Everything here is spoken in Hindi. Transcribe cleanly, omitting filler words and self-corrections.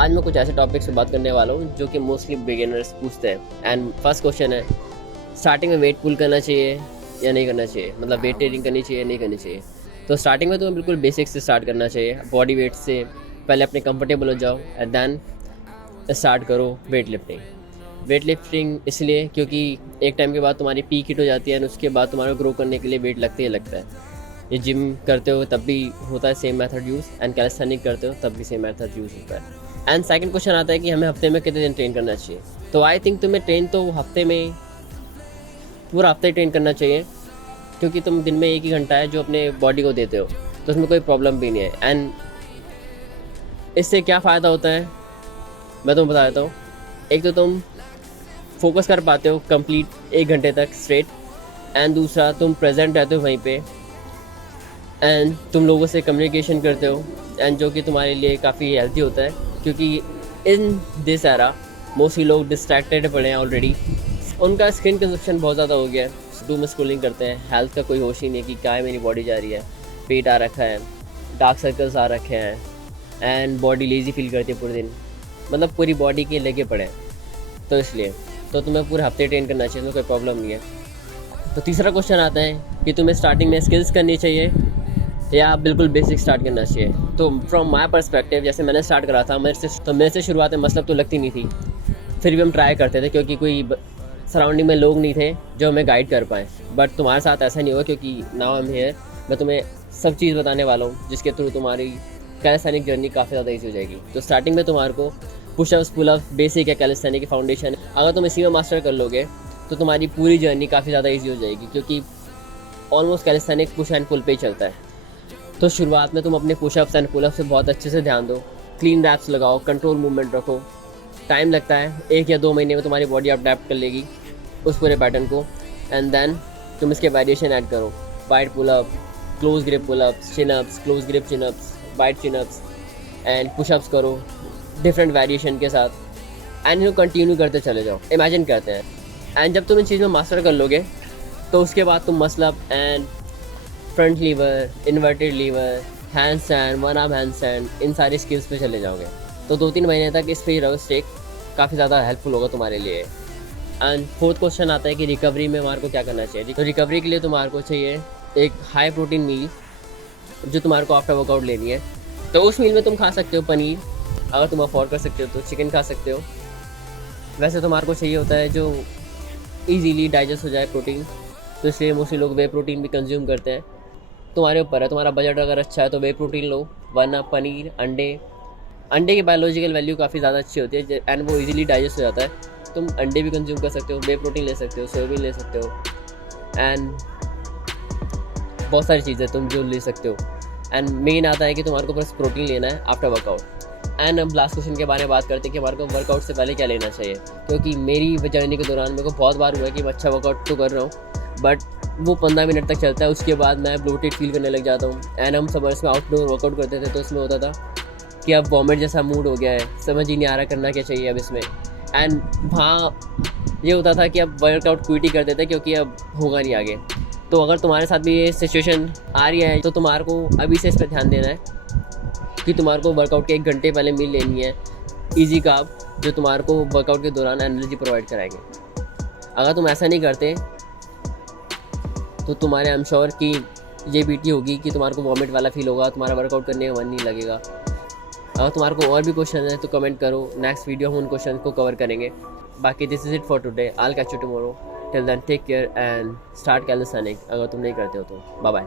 आज मैं कुछ ऐसे टॉपिक्स पे बात करने वाला हूँ जो कि मोस्टली बिगिनर्स पूछते हैं। एंड फर्स्ट क्वेश्चन है, स्टार्टिंग में वेट पुल करना चाहिए या नहीं करना चाहिए, मतलब वेट ट्रेनिंग करनी चाहिए या नहीं करनी चाहिए। तो स्टार्टिंग में तुम्हें बिल्कुल बेसिक से स्टार्ट करना चाहिए, बॉडी वेट से। पहले अपने कंफर्टेबल हो जाओ एंड देन स्टार्ट करो वेट लिफ्टिंग। वेट लिफ्टिंग इसलिए क्योंकि एक टाइम के बाद तुम्हारी पीक हिट हो जाती है और उसके बाद तुम्हारा ग्रो करने के लिए वेट लगते ही लगता है। ये जिम करते हो तब भी होता है same method use, and calisthenic करते हो तब भी सेम मेथड यूज़ होता है। एंड सेकंड क्वेश्चन आता है कि हमें हफ्ते में कितने दिन ट्रेन करना चाहिए। तो आई थिंक तुम्हें ट्रेन तो हफ्ते में पूरा हफ्ते ट्रेन करना चाहिए, क्योंकि तुम दिन में एक ही घंटा है जो अपने बॉडी को देते हो, तो उसमें कोई प्रॉब्लम भी नहीं है। एंड इससे क्या फ़ायदा होता है मैं तुम्हें बता देता हूँ। एक तो तुम फोकस कर पाते हो कंप्लीट एक घंटे तक स्ट्रेट, एंड दूसरा तुम प्रेजेंट रहते हो वहीं पे, एंड तुम लोगों से कम्युनिकेशन करते हो, एंड जो कि तुम्हारे लिए काफ़ी हेल्थी होता है, क्योंकि इन दिस एरा मोस्टली लोग डिस्ट्रैक्टेड पड़े हैं ऑलरेडी। उनका स्क्रीन कंजप्शन बहुत ज़्यादा हो गया है, डूम स्क्रॉलिंग करते हैं, हेल्थ का कोई होश ही नहीं है कि क्या है, मेरी बॉडी जा रही है, पेट आ रखा है, डार्क सर्कल्स आ रखे हैं, एंड बॉडी लेजी फील करती है पूरे दिन, मतलब पूरी बॉडी के लगे पड़े हैं। तो इसलिए तो तुम्हें पूरे हफ्ते ट्रेन करना चाहिए, तो कोई प्रॉब्लम नहीं है। तो तीसरा क्वेश्चन आता है कि तुम्हें स्टार्टिंग में स्किल्स करनी चाहिए या बिल्कुल बेसिक स्टार्ट करना चाहिए। तो फ्रॉम माय पर्सपेक्टिव, जैसे मैंने स्टार्ट करा था मेरे से शुरुआत में मतलब तो लगती नहीं थी, फिर भी हम ट्राई करते थे क्योंकि कोई सराउंडिंग में लोग नहीं थे जो हमें गाइड कर पाएँ। बट तुम्हारे साथ ऐसा नहीं होगा, क्योंकि नाउ आई एम हियर, मैं तुम्हें सब चीज़ बताने वाला हूँ जिसके थ्रू तुम्हारी कैलिस्थेनिक जर्नी काफ़ी ज़्यादा ईजी हो जाएगी। तो स्टार्टिंग में तुम्हारे को पुशअप्स, पुलअप्स, बेसिक है कैलिस्थेनिक की फाउंडेशन, अगर तुम इसी में मास्टर कर लोगे तो तुम्हारी पूरी जर्नी काफ़ी ज़्यादा ईजी हो जाएगी, क्योंकि almost calisthenic push and pull पे ही चलता है। तो शुरुआत में तुम अपने पुशअप्स एंड पुलअप्स से बहुत अच्छे से ध्यान दो, क्लीन रैप्स लगाओ, कंट्रोल मूवमेंट रखो। टाइम लगता है, 1 या 2 महीने में तुम्हारी बॉडी अडेप्ट कर लेगी उस पूरे पैटर्न को, एंड देन तुम इसके वेरिएशन ऐड करो, wide pullup, close grip pullups, chinups, close grip chinups, wide chinups, and pushups करो डिफरेंट वेरिएशन के साथ, एंड इनको कंटिन्यू करते चले जाओ। इमेजिन करते हैं, एंड जब तुम इन चीज़ में मास्टर कर लोगे तो उसके बाद तुम muscle up and front lever, inverted lever, hand stand, one arm hand stand, इन सारी स्किल्स पे चले जाओगे। तो 2-3 महीने तक इस पे ही रहो स्टेक, काफ़ी ज़्यादा हेल्पफुल होगा तुम्हारे लिए। एंड फोर्थ क्वेश्चन आता है कि रिकवरी में हमारे को क्या करना चाहिए। तो रिकवरी के लिए तुम्हारे को चाहिए एक हाई प्रोटीन मील जो तुम्हारे को आफ्टर वर्कआउट लेनी है। तो उस मील में तुम खा सकते हो पनीर, अगर तुम अफोर्ड कर सकते हो तो चिकन खा सकते हो। वैसे तुम्हारे को चाहिए होता है जो ईजीली डाइजेस्ट हो जाए प्रोटीन, तो इसलिए मोस्टली लोग वे प्रोटीन भी कंज्यूम करते हैं। तुम्हारे ऊपर है, तुम्हारा बजट अगर अच्छा है तो वे प्रोटीन लो, वरना पनीर, अंडे की बायोलॉजिकल वैल्यू काफ़ी ज़्यादा अच्छी होती है एंड वो इजीली डाइजेस्ट हो जाता है। तुम अंडे भी कंज्यूम कर सकते हो, वे प्रोटीन ले सकते हो, सोयाबीन ले सकते हो, एंड बहुत सारी चीज़ें तुम जो ले सकते हो। एंड मेन आता है कि तुम्हारे को बस प्रोटीन लेना है आफ्टर वर्कआउट। एंड अब लास्ट क्वेश्चन के बारे में बात करते हैं कि हमारे को वर्कआउट से पहले क्या लेना चाहिए, क्योंकि मेरी जर्नी के दौरान मेरे को बहुत बार हुआ है कि मैं अच्छा वर्कआउट तो कर रहा हूँ, बट वो 15 मिनट तक चलता है, उसके बाद मैं ब्लोटेड फील करने लग जाता हूँ। एंड हम समर्स में आउटडोर वर्कआउट करते थे तो उसमें होता था कि अब वॉमिट जैसा मूड हो गया है, समझ ही नहीं आ रहा करना क्या चाहिए अब इसमें। एंड वहाँ ये होता था कि अब वर्कआउट क्विट ही कर देते क्योंकि अब होगा नहीं आगे। तो अगर तुम्हारे साथ भी ये सिचुएशन आ रही है तो तुम्हारे को अभी से इस पर ध्यान देना है कि तुम्हारे को वर्कआउट के 1 घंटे पहले मील लेनी है, ईजी कार्ब, जो तुम्हारे को वर्कआउट के दौरान एनर्जी प्रोवाइड कराएंगे। अगर तुम ऐसा नहीं करते तो तुम्हारे आई एम श्योर कि ये बीटी होगी कि तुम्हारे को वॉमिट वाला फील होगा, तुम्हारा वर्कआउट करने का मन नहीं लगेगा। अगर तुम्हारे को और भी क्वेश्चन है तो कमेंट करो, नेक्स्ट वीडियो हम उन क्वेश्चन को कवर करेंगे। बाकी this is it for today, I will catch you tomorrow. Till then take care and start calisthenic अगर तुम नहीं करते हो तो। Bye bye.